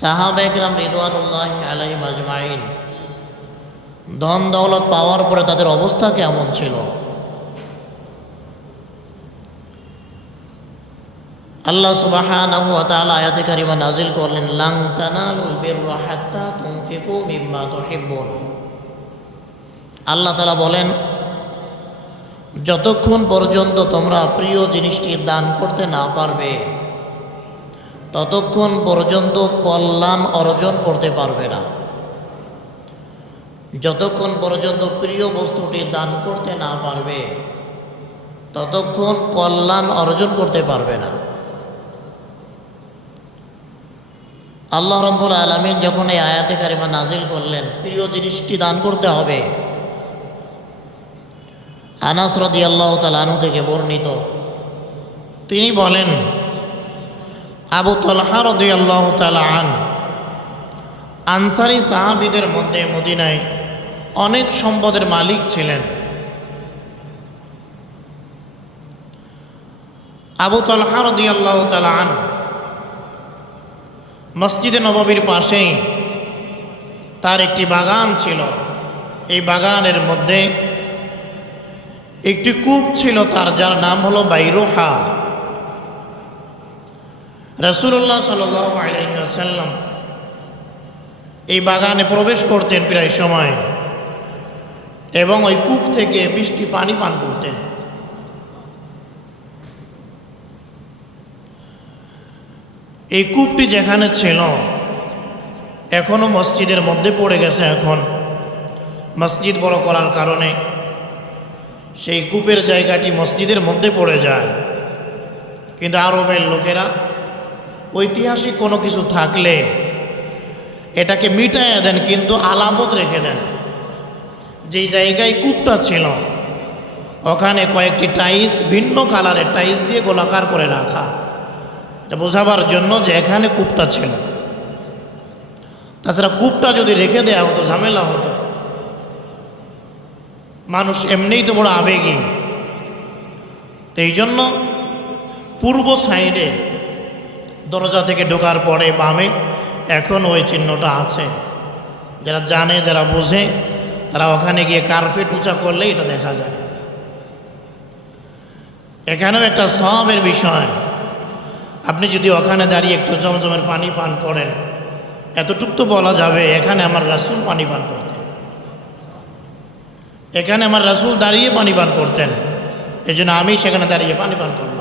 সাহাবায়ে কেরাম রিদওয়ানুল্লাহি আলাইহিম আজমাইন ধন দৌলত পাওয়ার পরে তাদের অবস্থা কেমন ছিল? আল্লাহ সুবহানাহু ওয়া তাআলা আয়াতে কারিমা নাজিল করলেন, লান তানালুল বিররা হাত্তা তুনফিকু মিম্মা তুহিব্বুন। আল্লাহ তাআলা বলেন, যতক্ষণ পর্যন্ত তোমরা প্রিয় জিনিসটি দান করতে না পারবে ততক্ষণ পর্যন্ত কল্যাণ অর্জন করতে পারবে না। যতক্ষণ পর্যন্ত প্রিয় বস্তুটি দান করতে না পারবে ততক্ষণ কল্যাণ অর্জন করতে পারবে না। আল্লাহ রাব্বুল আলামিন যখন এই আয়াতে কারিমা নাজিল করলেন, প্রিয় জিনিসটি দান করতে হবে, আনাস রাদিয়াল্লাহু তাআলা আনহু থেকে বর্ণিত, তিনি বলেন, আবু তালহা রাদিয়াল্লাহু তাআলা আনসারী সাহাবীদের মধ্যে মদিনায় অনেক সম্পদের মালিক ছিলেন। আবু তালহা রাদিয়াল্লাহু তাআলা মসজিদে নববীর পাশেই তার একটি বাগান ছিল। এই বাগানের মধ্যে একটি কূপ ছিল তার, যার নাম হলো বাইরুহা। রাসূলুল্লাহ সাল্লাল্লাহু আলাইহি ওয়াসাল্লাম এই বাগানে প্রবেশ করতেন প্রায় সময় এবং ওই কূপ থেকে মিষ্টি পানি পান করতেন। এই কূপটি যেখানে ছিল এখনো মসজিদের মধ্যে পড়ে গেছে। এখন মসজিদ বড় করার কারণে সেই কূপের জায়গাটি মসজিদের মধ্যে পড়ে যায়। কিন্তু আরবের লোকেরা ঐতিহাসিক কোনো কিছু থাকলে এটাকে মিটাইয়া দেন, কিন্তু আলামত রেখে দেন। যেই জায়গায় কূপটা ছিল ওখানে কয়েকটি টাইলস, ভিন্ন কালারের টাইলস দিয়ে গোলাকার করে রাখা, এটা বোঝাবার জন্য যে এখানে কূপটা ছিল। তাছাড়া কূপটা যদি রেখে দেওয়া হতো ঝামেলা হতো। মানুষ এমনিই তো বড় আবেগী, তো এই জন্য পূর্ব সাইডে দরজা থেকে ঢোকার পরে বামে এখন ওই চিহ্নটা আছে। যারা জানে, যারা বোঝে, তারা ওখানে গিয়ে কার্পেট উঁচা করলে এটা দেখা যায়। এখানেও একটা সওয়াবের বিষয়, আপনি যদি ওখানে দাঁড়িয়ে একটু জমজমের পানি পান করেন, এতটুক তো বলা যাবে এখানে আমার রাসূল পানি পান করতেন, এখানে আমার রাসূল দাঁড়িয়ে পানি পান করতেন, এই জন্য আমি সেখানে দাঁড়িয়ে পানি পান করলাম।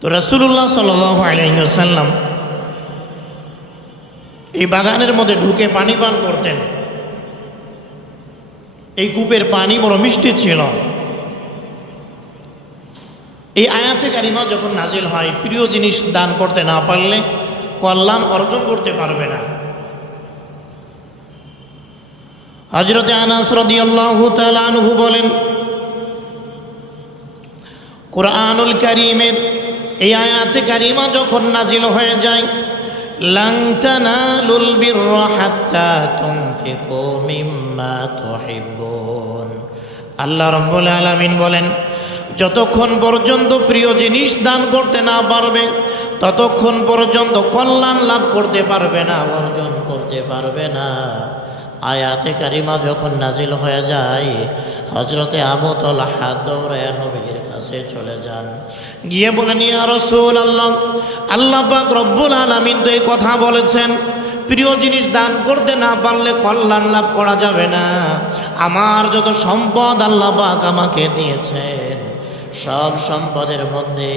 তো রাসূলুল্লাহ সাল্লাল্লাহু আলাইহি ওয়াসাল্লাম এই বাগানের মধ্যে ঢুকে পানি পান করতেন। এই কূপের পানি বড় মিষ্টি ছিল। এই আয়াতে কারিমা যখন নাজিল হয়, প্রিয় জিনিস দান করতে না পারলে কল্যাণ অর্জন করতে পারবে না। হযরত আনাস রাদিয়াল্লাহু তাআলা আনহু বলেন, কুরআনুল কারীমের এই আয়াতে কারিমা যখন নাজিল হয়ে যায়, লান তানালুল বিররা হাত্তা তুনফিকু মিম্মা তুহিব্বুন, আল্লাহ রাব্বুল আলামিন বলেন, যতক্ষণ পর্যন্ত প্রিয় জিনিস দান করতে না পারবে ততক্ষণ পর্যন্ত কল্যাণ লাভ করতে পারবে না, অর্জন করতে পারবে না। আয়াতে কারিমা যখন নাজিল হয়ে যায়, হযরতে আবু তালহা দৌড়ায় নবীর কাছে চলে যান, গিয়ে বলেন, ইয়া রাসূলুল্লাহ, আল্লাহ পাক রব্বুল আলামিন তো এই কথা বলেছেন, প্রিয় জিনিস দান করতে না পারলে কল্যাণ লাভ করা যাবে না। আমার যত সম্পদ আল্লাহ পাক আমাকে দিয়েছেন, সব সম্পদের মধ্যে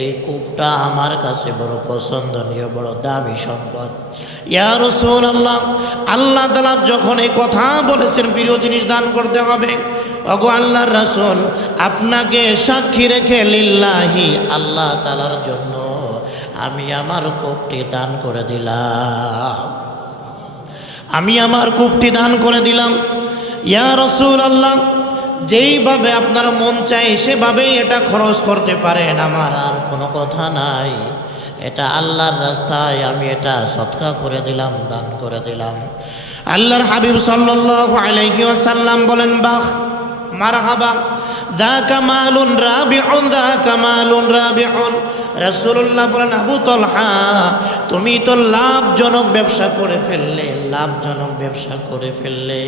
এই কূপটা আমার কাছে বড় পছন্দনীয়, বড় দামি সম্পদ। ইয়া রাসূলুল্লাহ, আল্লাহ তাআলা যখন এই কথা বলেছেন প্রিয় জিনিস দান করতে হবে, ওগো আল্লাহর রাসূল, আপনাকে সাক্ষী রেখে লিল্লাহি, আল্লাহ তাআলার জন্য আমি আমার কূপটি দান করে দিলাম, আমি আমার কূপটি দান করে দিলাম। ইয়া রাসূলুল্লাহ, যেইভাবে আপনার মন চায় সেভাবেই এটা খরচ করতে পারেন, আমার আর কোনো কথা নাই, এটা আল্লাহর রাস্তায় আমি এটা সদকা করে দিলাম, দান করে দিলাম। আল্লাহর হাবিব সাল্লাল্লাহু আলাইহি ওয়াসাল্লাম বলেন, বাহ, মারহাবা, যাকা মালুন রাবিউন, যাকা মালুন রাবিউন, রাসূলুল্লাহ বলেন, আবু তলহা তুমি তো লাভজনক ব্যবসা করে ফেললে, লাভজনক ব্যবসা করে ফেললে।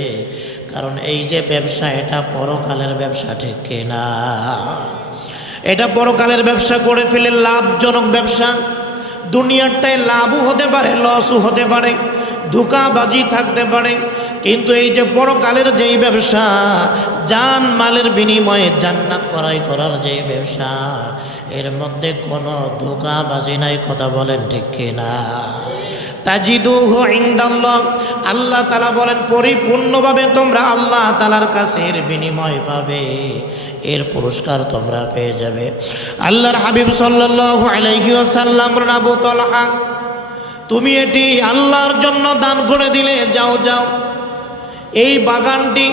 কারণ এই যে ব্যবসা, এটা পরকালের ব্যবসা, ঠিক কিনা? এটা পরকালের ব্যবসা করে ফেলে লাভজনক ব্যবসা। দুনিয়ারটায় লাভও হতে পারে, লসও হতে পারে, ধোঁকাবাজি থাকতে পারে, কিন্তু এই যে পরকালের যেই ব্যবসা, জান মালের বিনিময়ে জান্নাত করার যেই ব্যবসা, এর মধ্যে কোনো ধোঁকাবাজি নাই। কথা বলেন ঠিক কিনা? তাজিদুহু ইনদাল্লাহ, আল্লাহ তাআলা বলেন পরিপূর্ণভাবে তোমরা আল্লাহ তাআলার কাছে এর বিনিময় পাবে, এর পুরস্কার তোমরা পেয়ে যাবে। আল্লাহর হাবিব সাল্লাল্লাহু আলাইহি ওয়াসাল্লাম বলেন, আবু তলহা তুমি এটি আল্লাহর জন্য দান করে দিলে, যাও যাও এই বাগানটি,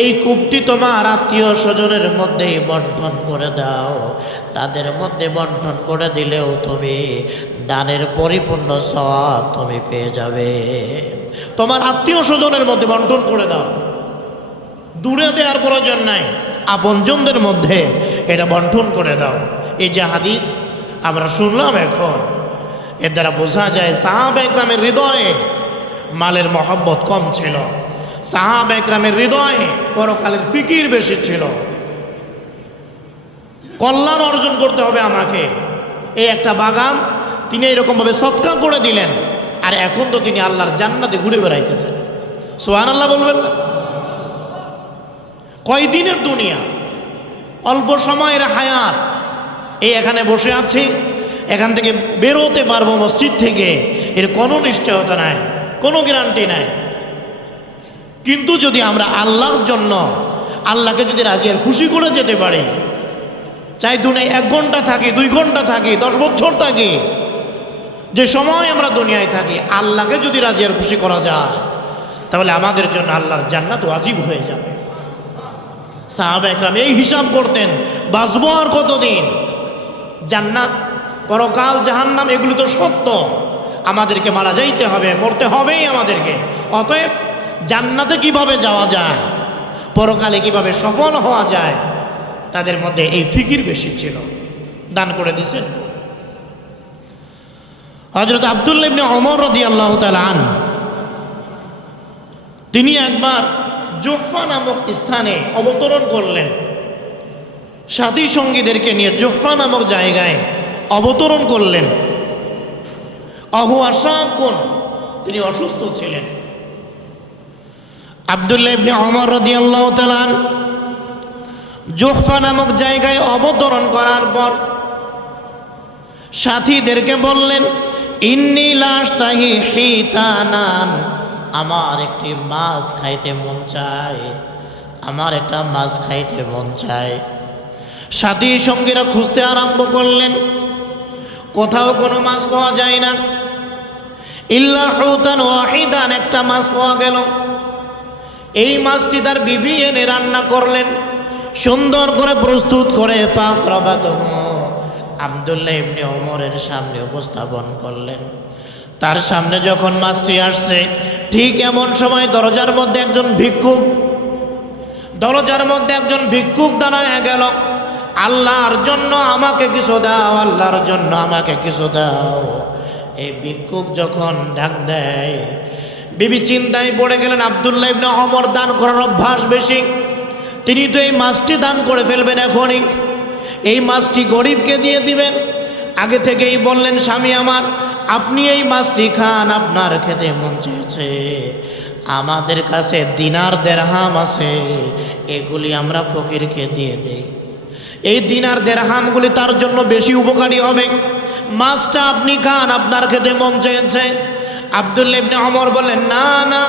এই কূপটি তোমার আত্মীয় স্বজনের মধ্যে বন্টন করে দাও। তাদের মধ্যে বন্টন করে দিলেও তুমি দানের পরিপূর্ণ সওয়াব তুমি পেয়ে যাবে। তোমার আত্মীয় স্বজনের মধ্যে বন্টন করে দাও, দূরে দেওয়ার প্রয়োজন নাই, আপনজনদের মধ্যে এটা বন্টন করে দাও। এই যে হাদিস আমরা শুনলাম এখন, এর দ্বারা বোঝা যায় সাহাবা একরামের হৃদয়ে মালের মহব্বত কম ছিল, সাহাবা একরামের হৃদয়ে পরকালের ফিকির বেশি ছিল। কল্যাণ অর্জন করতে হবে আমাকে, এই একটা বাগান তিনি এরকমভাবে সৎকা করে দিলেন, আর এখন তো তিনি আল্লাহর জান্নাতে ঘুরে বেড়াইতেছেন। সুবহানাল্লাহ বলবেন না? কয়দিনের দুনিয়া, অল্প সময়ের হায়াত। এই এখানে বসে আছি, এখান থেকে বেরোতে পারবো মসজিদ থেকে, এর কোনো নিশ্চয়তা নাই, কোনো গ্যারান্টি নাই। কিন্তু যদি আমরা আল্লাহর জন্য, আল্লাহকে যদি রাজি আর খুশি করে যেতে পারি, চাই দুনিয়ায় 1 ঘন্টা থাকি, 2 ঘন্টা থাকি, 10 বছর থাকি, যে সময় আমরা দুনিয়ায় থাকি, আল্লাহকে যদি রাজি আর খুশি করা যায়, তাহলে আমাদের জন্য আল্লাহর জান্নাত ওয়াজিব হয়ে যাবে। সাহাবা একরাম এই হিসাব করতেন, বাঁচবো আর কতদিন, জান্নাত পরকাল জাহান্নাম এগুলো তো সত্য, আমাদেরকে মারা যাইতে হবে, মরতে হবেই আমাদেরকে। অতএব জান্নাতে কিভাবে যাওয়া যায়, পরকালে কিভাবে সফল হওয়া যায়, তাদের মধ্যে এই ফিকির বেশি ছিল। দান করে দিয়েছেন। হযরত আব্দুল্লাহ ইবনে ওমর রাদিয়াল্লাহু তাআলা আন, তিনি একবার জুহফা নামক স্থানে অবতরণ করলেন, সাথী সঙ্গীদেরকে নিয়ে জুহফা নামক জায়গায় অবতরণ করলেন। আশাকুন, তিনি অসুস্থ ছিলেন। আব্দুল্লাহ ইবনে ওমর রাদিয়াল্লাহু তাআলা আন জুহফা নামক জায়গায় অবতরণ করার পর সাথীদেরকে বললেন, ইন্নী লা আশতাহি হিতানান, আমার একটি মাছ খাইতে মন চায়, আমার একটা মাছ খাইতে মন চায়। সাথী সঙ্গীরা খুঁজতে আরম্ভ করলেন, কোথাও কোনো মাছ পাওয়া যায় না। ইল্লা হুতান ওয়াহিদান, একটা মাছ পাওয়া গেল। এই মাছটি তার বিবি এনে রান্না করলেন, সুন্দর করে প্রস্তুত করে ফাকরাবাতুহু আব্দুল্লাহ ইবনে ওমরের সামনে উপস্থাপন করলেন। তার সামনে যখন মাছটি আসছে, ঠিক এমন সময় দরজার মধ্যে একজন ভিক্ষুক দাঁড়ায় গেল। আল্লাহর জন্য আমাকে কিছু দাও, আল্লাহর জন্য আমাকে কিছু দাও। এই ভিক্ষুক যখন ডাক দেয়, বিবি চিন্তায় পড়ে গেলেন। আব্দুল্লাহ ইবনে ওমর দান করার অভ্যাস বেশি, তিনি তো এই মাছটি দান করে ফেলবেন এখনই, এই মাছটি গরিবকে দিয়ে দিবেন। আগে থেকেই বললেন, স্বামী আমার, আপনি এই মাছটি খান, আপনার খেতে মন চেয়েছে, আমাদের কাছে দিনার দেরহাম আছে, এগুলি আমরা ফকিরকে দিয়ে দেই। এই দিনার দেরহামগুলি তার জন্য বেশি উপকারী হবে, মাছটা আপনি খান, আপনার খেতে মন চেয়েছে। আব্দুল্লাহ ইবনে ওমর বললেন, না না,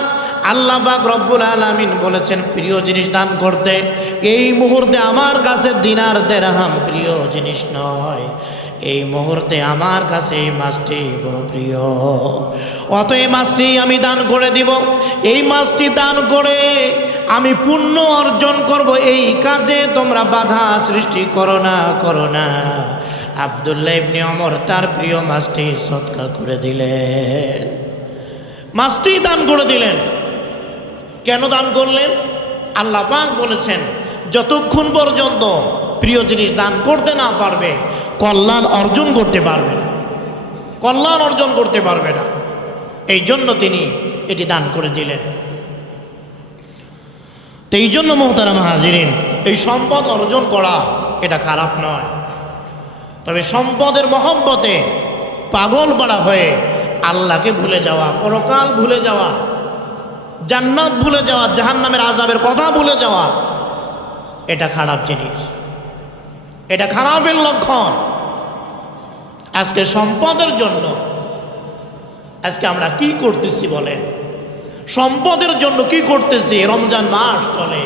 আল্লাহ পাক রব্বুল আলামিন বলেছেন প্রিয় জিনিস দান করতে। এই মুহূর্তে আমার কাছে দিনার দেরহাম প্রিয় জিনিস নয়, এই মুহূর্তে আমার কাছে এই মাছটি বড় প্রিয়, অতএব মাছটি আমি দান করে দিব। এই মাছটি দান করে আমি পুণ্য অর্জন করব, এই কাজে তোমরা বাধা সৃষ্টি করো না। আব্দুল্লাহ ইবনে ওমর তার প্রিয় মাছটি সদকা করে দিলেন, মাছটি দান করে দিলেন। কেন দান করলেন? আল্লাহ পাক বলেছেন, যতক্ষণ পর্যন্ত প্রিয় জিনিস দান করতে না পারবে, কল্যাণ অর্জন করতে পারবে না, কল্যাণ অর্জন করতে পারবে না। এই জন্য তিনি এটি দান করে দিলেন। তো এই জন্য মোহতারাম হাজিরিন, এই সম্পদ অর্জন করা এটা খারাপ নয়, তবে সম্পদের মহব্বতে পাগল পাড়া হয়ে আল্লাহকে ভুলে যাওয়া, পরকাল ভুলে যাওয়া, জান্নাত ভুলে যাওয়া, জাহান্নামের আযাবের কথা ভুলে যাওয়া, এটা খারাপ জিনিস, এটা খারাপের লক্ষণ। আজকে সম্পদের জন্য আজকে আমরা কি করতেছি বলেন? সম্পদের জন্য কি করতেছি? রমজান মাস চলে,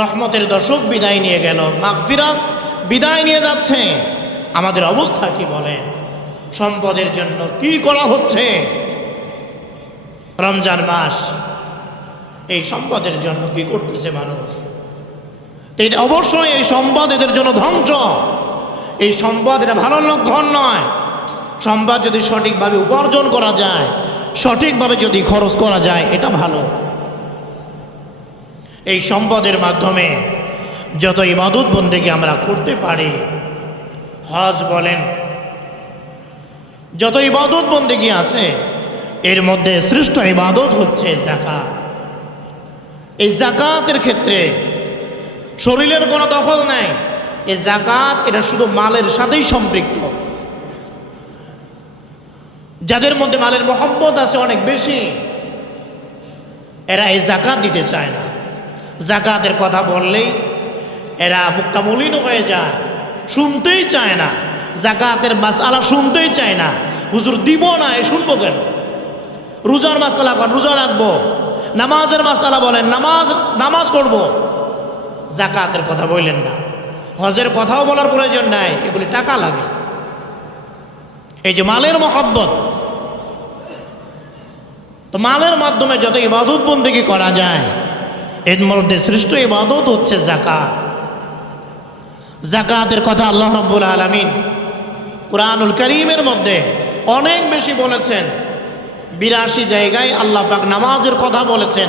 রহমতের দশক বিদায় নিয়ে গেল, মাগফিরাত বিদায় নিয়ে যাচ্ছে, আমাদের অবস্থা কি বলেন? সম্পদের জন্য কি করা হচ্ছে? রমজান মাস, এই সম্পদের জন্য কি করতেছে মানুষ? এটা অবশ্যই এই সম্পদ এদের জন্য ধ্বংস। এই সম্পদ এটা ভালো লক্ষণ নয়। সম্পদ যদি সঠিকভাবে উপার্জন করা যায়, সঠিকভাবে যদি খরচ করা যায়, এটা ভালো। এই সম্পদের মাধ্যমে যত ইবাদত বন্দেগী আমরা করতে পারি, হজ বলেন, যত ইবাদত বন্দেগী আছে, এর মধ্যে শ্রেষ্ঠ ইবাদত হচ্ছে যাকাত। এই যাকাতের ক্ষেত্রে শরীরের কোনো দখল নাই। এই যাকাত এটা শুধু মালের সাথেই সম্পৃক্ত। যাদের মধ্যে মালের মহব্বত আছে অনেক বেশি, এরা এই যাকাত দিতে চায় না। যাকাতের কথা বললেই এরা মুখটা মলিন হয়ে যায়, শুনতেই চায় না। যাকাতের মাসআলা শুনতেই চায় না। হুজুর দিব না, এ শুনবো কেন? রোজার মাসআলা করেন, রোজা রাখবো। নামাজের মাসআলা বলেন, নামাজ করব। যাকাতের কথা বললেন না। হজের কথাও বলার প্রয়োজন নাই, এগুলি টাকা লাগে। এই যে মালের মহব্বত, তো মালের মাধ্যমে যত ইবাদত বন্দেগী করা যায়, এর মধ্যে শ্রেষ্ঠ ইবাদত হচ্ছে যাকাত। যাকাতের কথা আল্লাহ রাব্বুল আলামিন কুরআনুল কারীমের মধ্যে অনেক বেশি বলেছেন। 82 জায়গায় আল্লাহ পাক নামাজের কথা বলেছেন।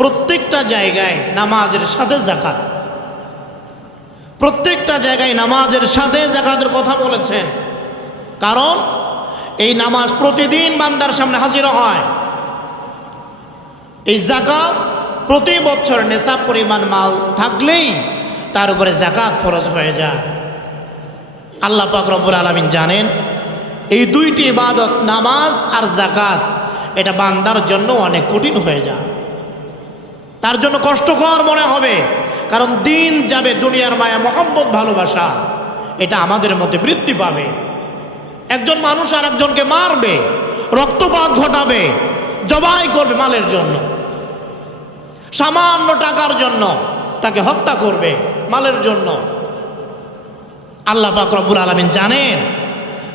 প্রত্যেকটা জায়গায় নামাজের সাথে যাকাত, প্রত্যেকটা জায়গায় নামাজের সাথে যাকাতের কথা বলেছেন। কারণ এই নামাজ প্রতিদিন বান্দার সামনে হাজির হয়। এই যাকাত প্রতি বছর নেশাব পরিমাণ মাল থাকলেই তার উপরে যাকাত ফরজ হয়ে যায়। আল্লাহ পাক রব্বুল আলামিন জানেন এই দুইটি ইবাদত, নামাজ আর যাকাত, এটা বান্দার জন্য অনেক কঠিন হয়ে যায়, তার জন্য কষ্টকর মনে হবে। কারণ দিন যাবে, দুনিয়ার মায়া মহব্বত ভালোবাসা এটা আমাদের মধ্যে বৃদ্ধি পাবে। একজন মানুষ আর একজনকে মারবে, রক্তপাত ঘটাবে, জবাই করবে মালের জন্য, সামান্য টাকার জন্য তাকে হত্যা করবে মালের জন্য। আল্লাহ পাক রব্বুল আলামিন জানেন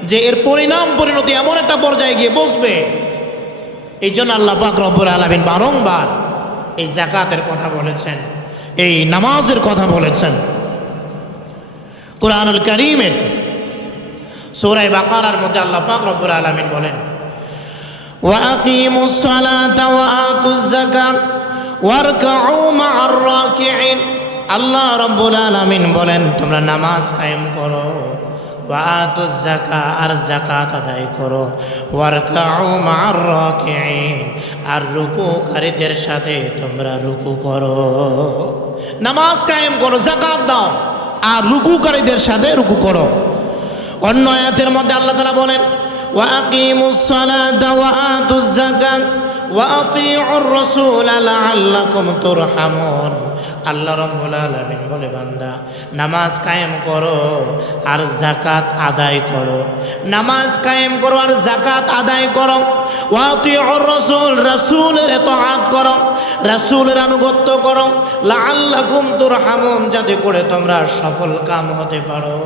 যে এর পরিণতি এমন একটা পর্যায়ে গিয়ে বসবে। এই জন্য আল্লাহ পাক রব্বুল আলামিন বারংবার এই যাকাতের কথা বলেছেন, এই নামাজের কথা বলেছেন। কুরআনুল কারীমের সূরা বাকারার মধ্যে আল্লাহ পাক রব্বুল আলামিন বলেন, ওয়া আকিমুস সালাতা ওয়া আতুজ যাকাত ওয়ারকাউ মা'আর রাকিঈন। আল্লাহ রাব্বুল আলামিন বলেন, তোমরা নামাজ কায়েম করো, ওয়া আতুজ যাকাত, আর যাকাত আদায় করো, ওয়ারকাউ মা'আর রাকিঈন, আর রুকুকারীদের সাথে তোমরা রুকু করো। নামাজ কায়েম করো, যাকাত দাও, আর রুকুকারীদের সাথে রুকু করো। অন্য আয়াতের মধ্যে আল্লাহ তাআলা বলেন, ওয়া আকিমুস সালাতা ওয়া আতুজ যাকাত ওয়া আতিউর রাসূলা লাআল্লাকুম তুরহামুন। আল্লাহ রাব্বুল আলামিন বলে, বান্দা নামাজ কায়েম করো আর যাকাত আদায় করো, নামাজ কায়েম করো আর যাকাত আদায় করো। ওয়া আতিউর রাসূল, রাসূলের ইতাআত করো, রাসূলের আনুগত্য করো। লাআল্লাকুম তুরহামুন, যাতে করে তোমরা সফল কাম হতে পারো,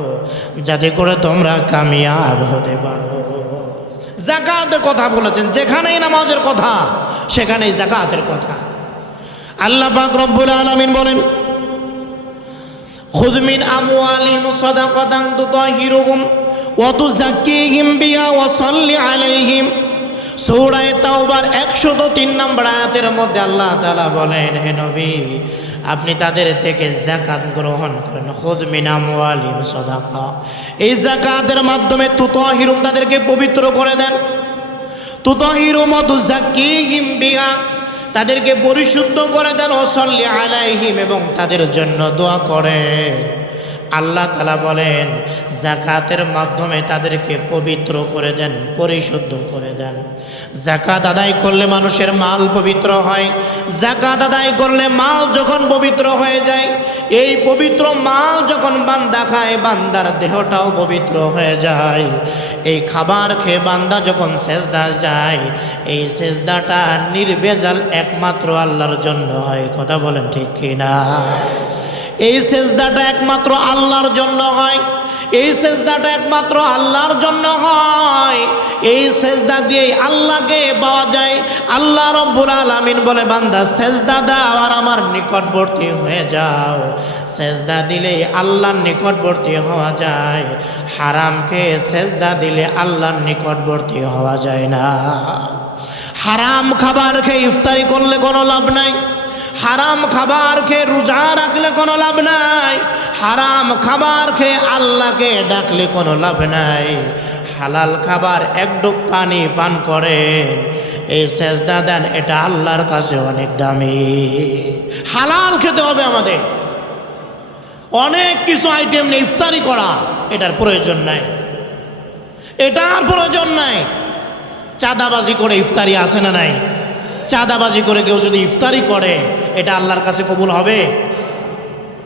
যাতে করে তোমরা কামিয়াব হতে পারো। যাকাতের কথা বলেছেন, যেখানেই নামাজের কথা সেখানেই যাকাতের কথা। আল্লাহ পাক রব্বুল আলামিন বলেন, খুয মিন আমওয়ালিহিম সাদাকাতান তুতাহিরুহুম ওয়া তুযাক্কিহিম বিহা ওয়া সাল্লি আলাইহিম। সূরা তাওবার 103 নম্বর আয়াতের মধ্যে আল্লাহ তাআলা বলেন, হে নবী আপনি তাদের থেকে যাকাত গ্রহণ করেন। খুদ মিন আমওয়ালিহিম সাদাকা, এই যাকাতের মাধ্যমে তুতাহিরুম, তাদেরকে পবিত্র করে দেন। তুতাহিরুম ওয়া তুযাক্কিহিম বিহা, তাদেরকে পরিশুদ্ধ করে দেন। ওয়াসাল্লি আলাইহিম, এবং তাদের জন্য দোয়া করেন। আল্লাহ তাআলা বলেন যাকাতের মাধ্যমে তাদেরকে পবিত্র করে দেন, পরিশুদ্ধ করে দেন। যাকাত আদায় করলে মানুষের মাল পবিত্র হয়। যাকাত আদায় করলে মাল যখন পবিত্র হয়ে যায়, এই পবিত্র মাল যখন বান্দা খায়, বান্দার দেহটাও পবিত্র হয়ে যায়। এই খাবার খেয়ে বান্দা যখন সেজদা যায়, এই সেজদাটা নির্ভেজাল একমাত্র আল্লাহর জন্য হয়। কথা বলেন ঠিক কিনা? এই সেজদাটা একমাত্র আল্লাহর জন্য হয়। এই সেজদাটা একমাত্র আল্লাহর জন্য হয়। এই সেজদা দিয়েই আল্লাহকে পাওয়া যায়। আল্লাহ রব্বুল আলামিন বলে, বান্দা সেজদা দাও আর আমার নিকটবর্তী হয়ে যাও। সেজদা দিলেই আল্লাহর নিকটবর্তী হওয়া যায়। হারামকে সেজদা দিলে আল্লাহর নিকটবর্তী হওয়া যায় না। হারাম খাবার খেয়ে ইফতারি করলে কোনো লাভ নাই। হারাম খাবার খেয়ে রোজা রাখলে কোনো লাভ নাই। হারাম খাবার খেয়ে আল্লাহকে ডাকলে কোনো লাভ নাই। হালাল খাবার এক ডুব পানি পান করেন, এই সেজদা দেন, এটা আল্লাহর কাছে অনেক দামি। হালাল খেতে হবে আমাদের। অনেক কিছু আইটেম নিয়ে ইফতারি করা, এটার প্রয়োজন নাই, এটার প্রয়োজন নাই। চাঁদাবাজি করে ইফতারি আসে না নাই? চাঁদাবাজি করে কেউ যদি ইফতারি করে, এটা আল্লাহর কাছে কবুল হবে?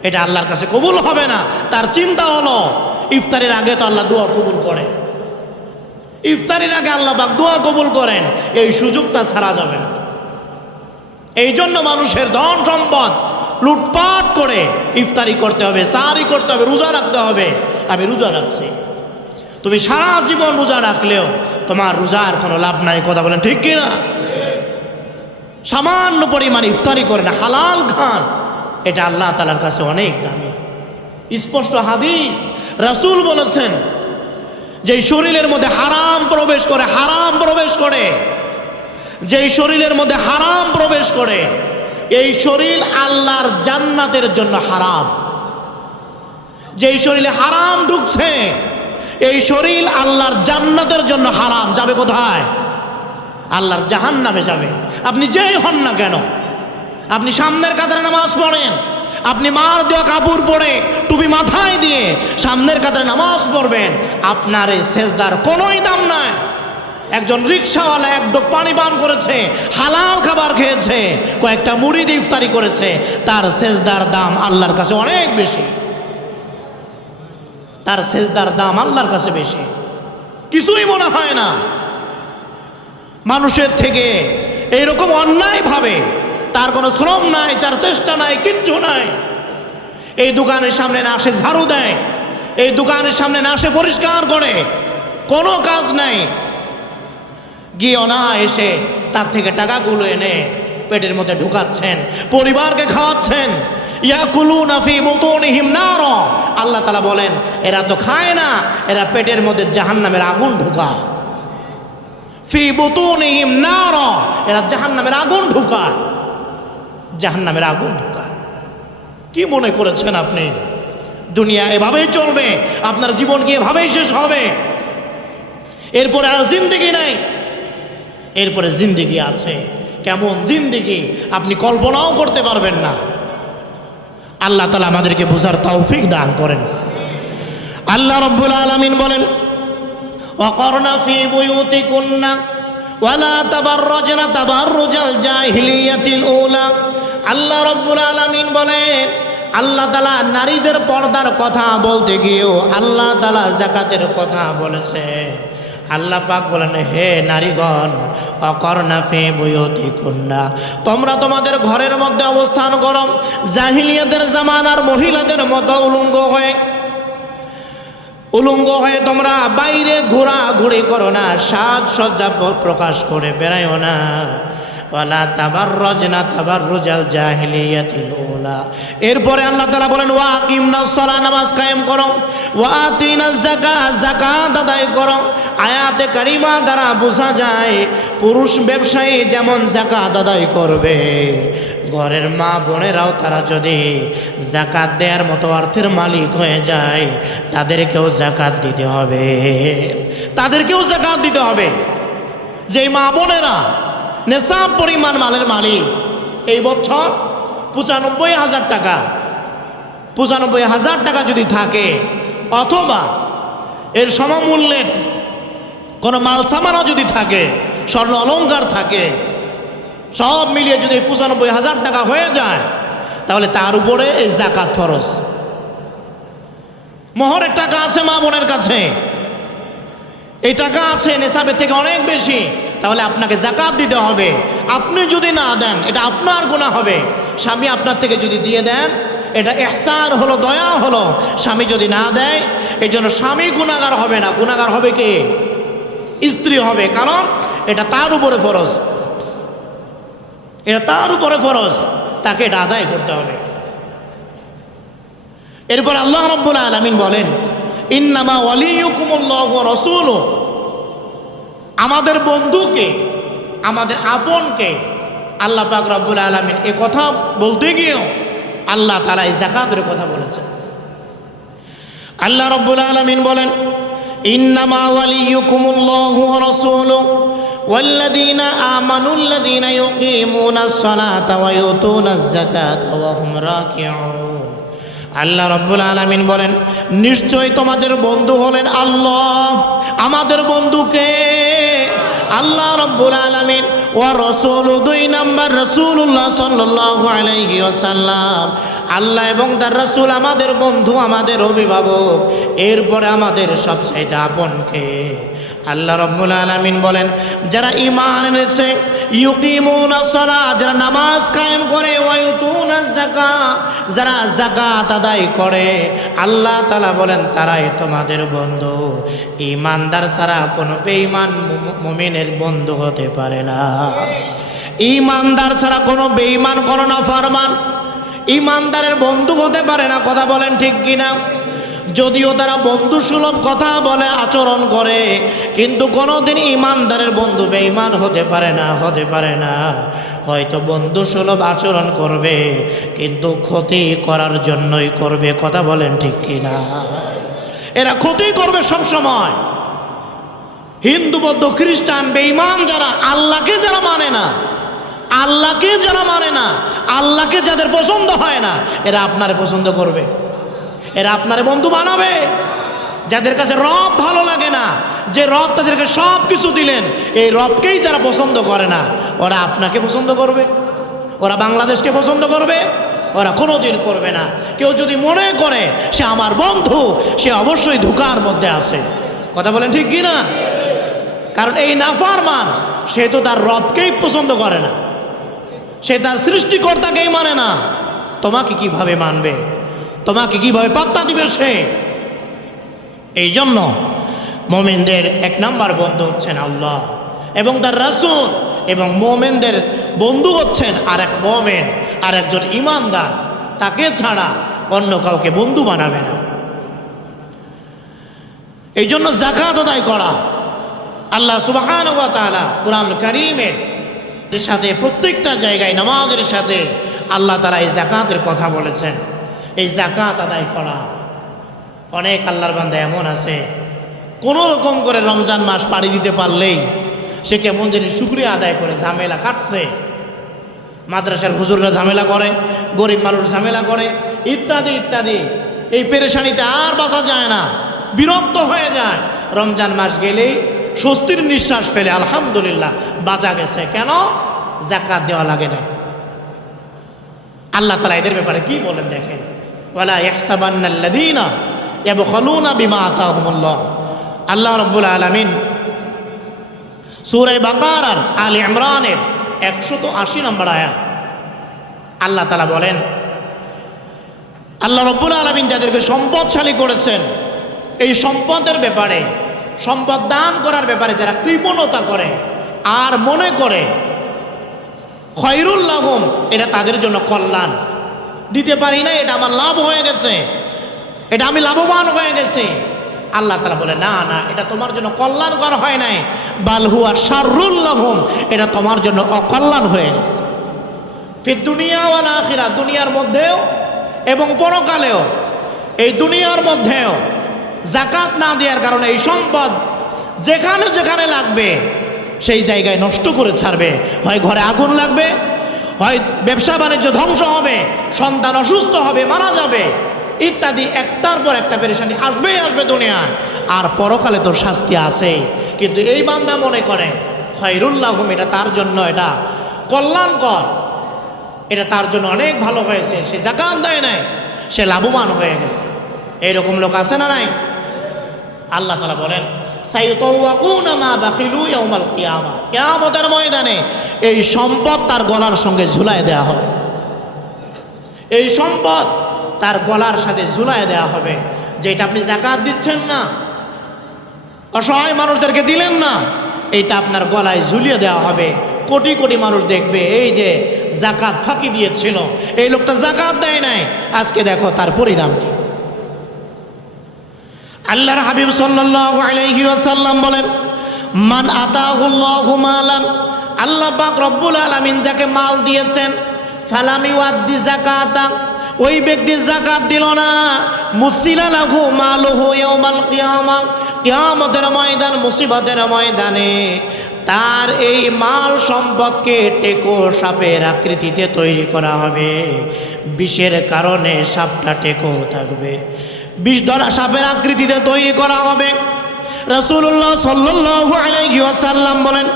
এটা আল্লাহর কাছে কবুল হবে না। তার চিন্তা হলো ইফতারির আগে তো আল্লাহ দোয়া কবুল করে, ইফতারির আগে আল্লাহ পাক দোয়া কবুল করেন, এই সুযোগটা ছাড়া যাবে না। এই জন্য মানুষের ধন সম্পদ লুটপাট করে ইফতারি করতে হবে, সাহারি করতে হবে, রোজা রাখতে হবে। আমি রোজা রাখছি, তুমি সারা জীবন রোজা রাখলেও তোমার রোজার কোনো লাভ নাই। কথা বলেন ঠিক কিনা? সামান্য পরিমাণ ইফতারি করেন, হালাল খান, এটা আল্লাহ তাআলার কাছে অনেক দামি। স্পষ্ট হাদিস, রাসূল বলেছেন যে শরীরের মধ্যে হারাম প্রবেশ করে, হারাম প্রবেশ করে, যেই শরীরের মধ্যে হারাম প্রবেশ করে, এই শরীর আল্লাহর জান্নাতের জন্য হারাম। যেই শরীরে হারাম ঢুকছে, এই শরীর আল্লাহর জান্নাতের জন্য হারাম। যাবে কোথায়? আল্লাহর জাহান্নামে যাবে। আপনি যেই হন না কেন, আপনি সামনের কাতারে নামাজ পড়েন, আপনি মার দেওয়া কাপড় পরে টুপি মাথায় দিয়ে সামনের কাতারে নামাজ পড়বেন, আপনার এই সেজদার কোনোই দাম নাই। একজন রিকশাওয়ালা এক ডোক পানি পান করেছে, হালাল খাবার খেয়েছে, কয়েকটা মুড়ি দিয়ে ইফতারি করেছে, তার সেজদার দাম আল্লাহর কাছে অনেক বেশি। তার সেজদার দাম আল্লাহর কাছে বেশি, কিছুই মনে হয় না। মানুষের থেকে এইরকম অন্যায় ভাবে, তার কোনো শ্রম নাই, তার চেষ্টা নাই, কিচ্ছু নাই। এই দোকানের সামনে না আসে ঝাড়ু দেয়, এই দোকানের সামনে না আসে পরিষ্কার করে, কোনো কাজ নাই। গিয়ে না এসে তার থেকে টাকাগুলো এনে পেটের মধ্যে ঢুকাচ্ছেন, পরিবারকে খাওয়াচ্ছেন। ইয়াকুলুনা ফি বুতুনিহিম নার, আল্লাহ তাআলা বলেন এরা তো খায় না, এরা পেটের মধ্যে জাহান্নামের আগুন ঢুকায়। ফি বুতুনিহিম নার, এরা জাহান্নামের আগুন ঢুকায়, জাহান্নামের আগুন ঢুকায়। কি মনে করেছেন আপনি দুনিয়া এভাবেই চলবে? আপনার জীবন কি এভাবেই শেষ হবে? এরপরে আর জিন্দেগি নাই, এরপরে জিন্দেগি আছে। কেমন জিন্দেগি আপনি কল্পনাও করতে পারবেন না। আল্লাহ তাআলা আমাদেরকে বুঝার তৌফিক দান করেন। আল্লাহ রাব্বুল আলামিন বলেন, ওয়াকরনা ফি বুয়ুতিকুন্না ওয়ালা তাবাররাজনা তাবাররুজাল জাহিলিয়াতিল উলা। আল্লাহ রাব্বুল আলামিন বলেন, আল্লাহ তাআলা নারীদের পর্দার কথা বলতে গিয়েও আল্লাহ তাআলা যাকাতের কথা বলেছে। আল্লাহ পাক বলেন, হে নারীগণ, ওয়াকরনা ফি বুয়ুতিকুন্না, তোমরা তোমাদের ঘরের মধ্যে অবস্থান করো, জাহিলিয়াতের জামানার মহিলাদের মতো উলঙ্গ হয়ে তোমরা বাইরে ঘোরাঘুরি করো না, সাজসজ্জা প্রকাশ করে বেড়াইও না। ওয়ালা তাবাররাজনা তাবাররুজাল জাহিলিয়াতিল উলা। এরপরে আল্লাহ তাআলা বলেন, ওয়া আকিমনাস সালাহ, নামাজ কায়েম করো, ওয়া আতিনাজ যাকাত, যাকাত আদায় করো। আয়াতে কারিমা দ্বারা বোঝা যায় পুরুষ ব্যবসায়ী যেমন যাকাত আদায় করবে, ঘরের মা বোনেরাও তারা যদি যাকাত দেওয়ার মতো অর্থের মালিক হয়ে যায়, তাদেরকেও যাকাত দিতে হবে, তাদেরকেও যাকাত দিতে হবে। যেই মা বোনেরা নেশাব পরিমাণ মালের মালিক, এই বছর 95,000 টাকা, 95,000 টাকা যদি থাকে, অথবা এর সমমূল্যের কোনো মাল সামানা যদি থাকে, স্বর্ণ অলংকার থাকে, সব মিলিয়ে যদি 95,000 টাকা হয়ে যায়, তাহলে তার উপরে এই যাকাত ফরজ। মোহরের টাকা আছে মা বোনের কাছে, এই টাকা আছে নেশাবের থেকে অনেক বেশি, তাহলে আপনাকে যাকাত দিতে হবে। আপনি যদি না দেন, এটা আপনার গুনাহ হবে। স্বামী আপনার থেকে যদি দিয়ে দেন, এটা ইহসান হলো, দয়া হলো। স্বামী যদি না দেয়, এই জন্য স্বামী গুনাহগার হবে না, গুনাহগার হবে কে? স্ত্রী হবে, কারণ এটা তার উপরে ফরজ, এটা তার উপরে ফরজ, তাকে এটা আদায় করতে হবে। এরপর আল্লাহ রাব্বুল আলামিন বলেন, ইন্নামা ওয়ালিয়ুকুমুল্লাহু ওয়া রাসূলুহু, আমাদের বন্ধুকে, আমাদের আপনকে আল্লাহ পাক রব্বুল আলামিন এ কথা বলতে গিয়েও আল্লাহ তাআলা এই যাকাতের কথা বলেছেন। আল্লাহ রাব্বুল আলামিন বলেন, ইন্নামা ওয়ালিয়ুকুমুল্লাহু ওয়া রাসূলুহু ওয়াল্লাযীনা আমানুল্লাযীনা ইউকিমুনাস সালাতা ওয়া ইউতুনাজ যাকাতা ওয়া হুম রাকিউন। আল্লাহ রাব্বুল আলামিন বলেন, নিশ্চয় তোমাদের বন্ধু হলেন আল্লাহ। আমাদের বন্ধুকে আল্লাহ রাব্বুল আলামিন ওয়া রাসূলু, 2 নাম্বার রাসূলুল্লাহ সাল্লাল্লাহু আলাইহি ওয়াসাল্লাম। আল্লাহ এবং তার রাসূল আমাদের বন্ধু, আমাদের অভিভাবক। এরপরে আমাদের সবচাইতে আপনকে আল্লাহ রাব্বুল আলামিন বলেন, যারা ঈমান এনেছে, ইউকিমুনাস সালাহ, যারা নামাজ কায়েম করে, ওয়া ইউতুনাজ যাকাত, যারা যাকাত আদায় করে, আল্লাহ তাআলা বলেন তারাই তোমাদের বন্ধু। ঈমানদার ছাড়া কোনো বেঈমান মুমিনের বন্ধু হতে পারে না। ঈমানদার ছাড়া কোনো বেঈমান, কোনো নাফরমান ঈমানদারের বন্ধু হতে পারে না। কথা বলেন ঠিক কিনা? যদিও তারা বন্ধু সুলভ কথা বলে, আচরণ করে, কিন্তু কোনোদিন ঈমানদারের বন্ধু বেঈমান হতে পারে না, হতে পারে না। হয়তো বন্ধু সুলভ আচরণ করবে, কিন্তু ক্ষতি করার জন্যই করবে। কথা বলেন ঠিক কিনা? এরা ক্ষতি করবে সব সময়। হিন্দু, বৌদ্ধ, খ্রিস্টান, বেঈমান যারা, আল্লাহকে যারা মানে না, আল্লাহকে যারা মানে না, আল্লাহকে যাদের পছন্দ হয় না, এরা আপনারে পছন্দ করবে, এরা আপনারে বন্ধু বানাবে। যাদের কাছে রব ভালো লাগে না, যে রব তাদেরকে সব কিছু দিলেন, এই রবকেই যারা পছন্দ করে না, ওরা আপনাকে পছন্দ করবে, ওরা বাংলাদেশকে পছন্দ করবে, ওরা কোনোদিন করবে না। কেউ যদি মনে করে সে আমার বন্ধু, সে অবশ্যই ধোঁকার মধ্যে আছে। কথা বলেন ঠিক কি না? কারণ এই নাফরমান, সে তো তার রবকেই পছন্দ করে না, সে তার সৃষ্টিকর্তাকেই মানে না। তোমাকে কিভাবে মানবে? তোমাকে কিভাবে পাত্তা দিবে সে? এই জন্য মোমেনদের 1 নাম্বার বন্ধু হচ্ছেন আল্লাহ এবং তার রাসূল, এবং মোমেনদের বন্ধু হচ্ছেন আরেক মোমেন, আর একজন ঈমানদার। তাকে ছাড়া অন্য কাউকে বন্ধু বানাবে না। এই জন্য যাকাত আদায় করা, আল্লাহ সুবহানাহু ওয়া তাআলা কুরআনুল কারীমের সাথে প্রত্যেকটা জায়গায় নামাজের সাথে আল্লাহ তাআলা এই যাকাতের কথা বলেছেন। এই যাকাত আদায় করা, অনেক আল্লাহর বান্দা এমন আছে, কোনো রকম করে রমজান মাস পাড়ি দিতে পারলেই সে কেমন জানি শুকরিয়া আদায় করে ঝামেলা কাটছে। মাদ্রাসার হুজুররা ঝামেলা করে, গরিব মানুষ ঝামেলা করে, ইত্যাদি ইত্যাদি। এই পেরেশানিতে আর বাঁচা যায় না, বিরক্ত হয়ে যায়। রমজান মাস গেলেই স্বস্তির নিঃশ্বাস ফেলে, আলহামদুলিল্লাহ বাঁচা গেছে। কেন? যাকাত দেওয়া লাগে না। আল্লাহ তাআলা এদের ব্যাপারে কি বলেন দেখেন, ওয়ালা ইয়াহসাবান্নাল্লাযীনা ইয়াবখালুনা বিমা আতাহুমুল্লাহ। আল্লাহ রাব্বুল আলামিন সূরা বাকারার আলে ইমরানের 180 নম্বর আয়াত আল্লাহ তাআলা বলেন, আল্লাহ রাব্বুল আলামিন যাদেরকে সম্পদশালী করেছেন, এই সম্পদের ব্যাপারে, সম্পদ দান করার ব্যাপারে যারা কৃপণতা করে আর মনে করে খয়রুল লাহুম, এটা তাদের জন্য কল্যাণ, দিতে পারি না, এটা আমার লাভ হয়ে গেছে, এটা আমি লাভবান হয়ে গেছি, আল্লাহ তাআলা বলে না না, এটা তোমার জন্য কল্যাণকর হয় নাই, বাল হুয়া শাররুল লাহুম, এটা তোমার জন্য অকল্যাণ হয়ে গেছে। ফিদ দুনিয়া ওয়াল আখিরা, দুনিয়ার মধ্যেও এবং পরকালেও। এই দুনিয়ার মধ্যেও যাকাত না দেওয়ার কারণে এই সম্পদ যেখানে যেখানে লাগবে সেই জায়গায় নষ্ট করে ছাড়বে। হয় ঘরে আগুন লাগবে, হয় ব্যবসা বাণিজ্য ধ্বংস হবে, সন্তান অসুস্থ হবে, মারা যাবে, ইত্যাদি একটার পর একটা পেরেশানি আসবেই আসবে দুনিয়ায়। আর পরকালে তোর শাস্তি আছে। কিন্তু এই বান্দা মনে করে খায়রুল্লাহুম, এটা তার জন্য এটা কল্যাণকর, এটা তার জন্য অনেক ভালো হয়েছে, সে যাকাত দেয় নাই, সে লাভবান হয়ে গেছে। এইরকম লোক আছে না নাই? আল্লাহ তাআলা বলেন সাইয়ুতাওয়াকুনা মা বাখিলু ইয়াউমাল কিয়ামা, কিয়ামতের ময়দানে এই সম্পদ তার গলার সঙ্গে ঝুলায় দেয়া হবে। এই সম্পদ তার গলার সাথে ঝুলায় দেয়া হবে। যেটা আপনি যাকাত দিচ্ছেন না, অসহায় মানুষদেরকে দিলেন না, এইটা আপনার গলায় ঝুলিয়ে দেওয়া হবে। কোটি কোটি মানুষ দেখবে এই যে যাকাত ফাঁকি দিয়েছিল, এই লোকটা যাকাত দেয় নাই, আজকে দেখো তার পরিণাম কি। আল্লাহর হাবিব সাল্লাল্লাহু আলাইহি ওয়াসাল্লাম বলেন, মান আতাহুল্লাহু মালান, আল্লাহ পাক রব্বুল আলামিন যাকে মাল দিয়েছেন, ফালাম ইউআদ্দি যাকাতা, ওই ব্যক্তি যাকাত দিল না, মুসিলা লাহু মালুহু ইয়াউমাল কিয়ামা, কিয়ামতের ময়দান, মুসিবতের ময়দানে তার এই মাল সম্পদকে টেকো সাপের আকৃতিতে তৈরি করা হবে। বিষের কারণে সাপটা টেকো থাকবে, বিষ ধরা সাপের আকৃতিতে তৈরি করা হবে। রাসূলুল্লাহ সাল্লাল্লাহু আলাইহি ওয়াসাল্লাম বলেন,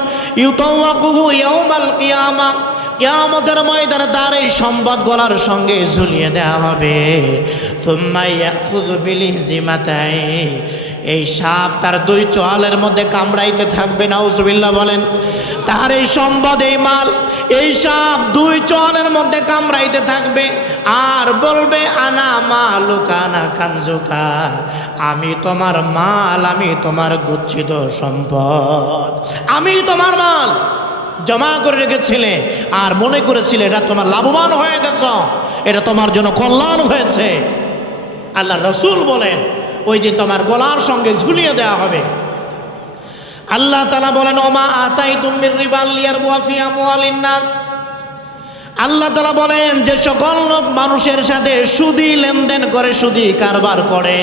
ইউতাওয়াকুহু ইয়াউমাল কিয়ামা, কিয়ামতের ময়দানে তার এই সম্পদ গলার সঙ্গে ঝুলিয়ে দেওয়া হবে। তুম্মা ইয়াখুযু বিলিহজিমাতাই, এই সাপ তার দুই চোয়ালের মধ্যে কামড়াইতে থাকবে। নাউজুবিল্লাহ বলেন। তার এই সম্পদ, এই মাল, এই সাপ দুই চোয়ালের মধ্যে কামড়াইতে থাকবে আর বলবে আনা মালুকা আনা কানজুকা, আমি তোমার মাল, আমি তোমার গচ্ছিত সম্পদ, আমি তোমার মাল জমা করে রেখেছিলে আর মনে করেছিলে এটা তোমার লাভবান হয়ে গেছ, এটা তোমার জন্য কল্যাণ হয়েছে। আল্লাহ রসুল বলেন ওই দিন তোমার গলার সঙ্গে ঝুলিয়ে দেওয়া হবে। আল্লাহ তাআলা বলেন, ওমা আতাইতুম মির রিবা লিয়ারবুয়া ফি আমওয়ালিন নাস, আল্লাহ তাআলা বলেন যে সকল লোক মানুষের সাথে সুদি লেনদেন করে, সুদি কারবার করে,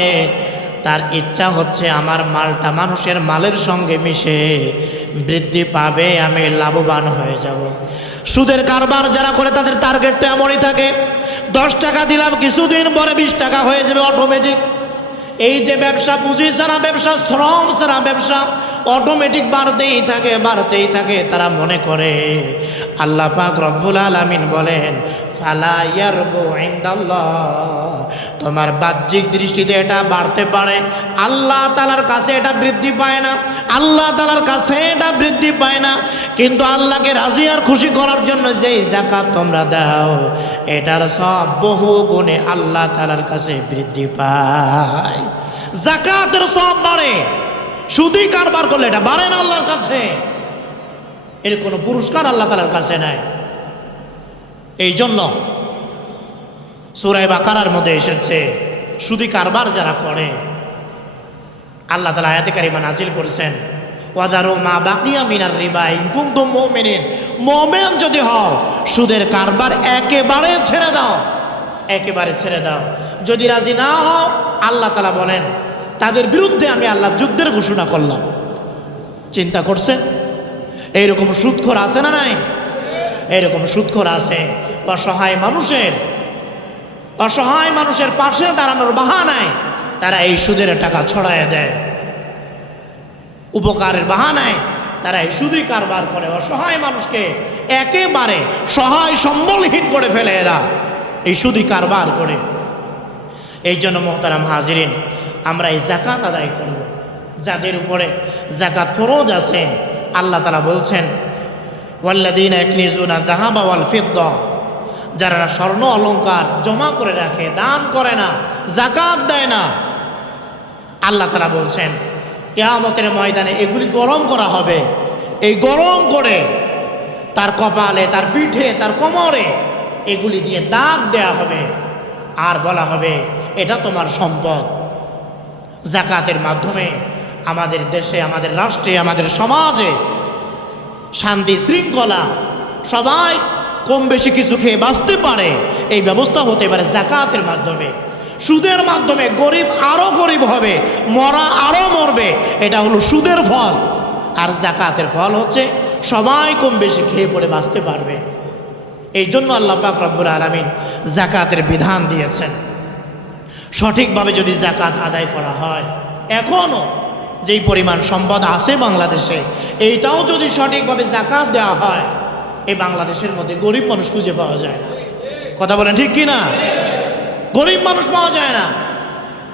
তার ইচ্ছা হচ্ছে আমার মালটা মানুষের মালের সঙ্গে মিশে বৃদ্ধি পাবে, আমি লাভবান হয়ে যাব। সুদের কারবার যারা করে তাদের টার্গেট তো এমনই থাকে, 10 টাকা দিলাম, কিছুদিন পরে 20 টাকা হয়ে যাবে অটোমেটিক। এই যে ব্যবসা, পুঁজি ছাড়া ব্যবসা, শ্রম ছাড়া ব্যবসা, অটোমেটিক বাড়তেই থাকে, বাড়তেই থাকে। তারা মনে করে, আল্লাহ পাক রব্বুল আলামিন বলেন, ফালা ইয়ারবু ইনদাল্লাহ, তোমার বাহ্যিক দৃষ্টিতে এটা বাড়তে পারে, আল্লাহ তাআলার কাছে এটা বৃদ্ধি পায় না, আল্লাহ তাআলার কাছে এটা বৃদ্ধি পায় না। কিন্তু আল্লাহকে রাজি আর খুশি করার জন্য যেই যাকাত তোমরা দাও, এটার সব বহু গুণে আল্লাহ তাআলার কাছে বৃদ্ধি পায়। যাকাতের সব বাড়ে, সুদি কারবার করলে এটা বাড়ে না আল্লাহর কাছে, এর কোনো পুরস্কার আল্লাহ তাআলার কাছে নাই। এই জন্য সূরা বাকারার মধ্যে এসেছে, সুদি কারবার যারা করে, আল্লাহ তাআলা আয়াতে কারিমা নাজিল করেছেন, ওয়াদারু মা বাকিয়া মিনার রিবা ইন কুনতুম মুমিনিন, মুমিন যদি হও সুদের কারবার একেবারে ছেড়ে দাও, একেবারে ছেড়ে দাও। যদি রাজি না হও, আল্লাহ তাআলা বলেন তাদের বিরুদ্ধে আমি আল্লাহ যুদ্ধের ঘোষণা করলাম। চিন্তা করছেন এইরকম সুদখোর আছে না নাই? এরকম সুদখোর আছে। অসহায় মানুষের পাশে দাঁড়ানোর বাহানায় তারা এই সুদের টাকা ছড়ায় দেয়, উপকারের বাহানায় তারা এই সুদি কারবার করে, অসহায় মানুষকে একেবারে সহায় সম্বলহীন করে ফেলে এরা এই সুদি কারবার করে। এই জন্য মোহতারাম হাজিরিন, আমরা এই যাকাত আদায় করব। যাদের উপরে যাকাত ফরজ আছে, আল্লাহ তাআলা বলছেন, ওয়াল্লাযীনা ইয়াকনিজুনা যাহাবা ওয়াল ফিদ্দা, যারা স্বর্ণ অলংকার জমা করে রাখে, দান করে না, যাকাত দেয় না, আল্লাহ তাআলা বলছেন কিয়ামতের ময়দানে এগুলি গরম করা হবে। এই গরম করে তার কপালে, তার পিঠে, তার কোমরে এগুলি দিয়ে দাগ দেয়া হবে আর বলা হবে এটা তোমার সম্পদ। যাকাতের মাধ্যমে আমাদের দেশে, আমাদের রাষ্ট্রে, আমাদের সমাজে শান্তি শৃঙ্খলা, সবাই কম বেশি কিছু খেয়ে বাঁচতে পারে, এই ব্যবস্থা হতে পারে যাকাতের মাধ্যমে। সুদের মাধ্যমে গরিব আরো গরিব হবে, মরা আরো মরবে, এটা হলো সুদের ফল। আর যাকাতের ফল হচ্ছে সবাই কম বেশি খেয়ে পড়ে বাঁচতে পারবে। এই জন্য আল্লাহ পাক রব্বুল আলামিন যাকাতের বিধান দিয়েছেন। সঠিকভাবে যদি যাকাত আদায় করা হয়, এখনও যেই পরিমাণ সম্পদ আছে বাংলাদেশে, এইটাও যদি সঠিকভাবে যাকাত দেওয়া হয়, এই বাংলাদেশের মধ্যে গরিব মানুষ খুঁজে পাওয়া যায় না। কথা বলেন ঠিক কি না? গরিব মানুষ পাওয়া যায় না।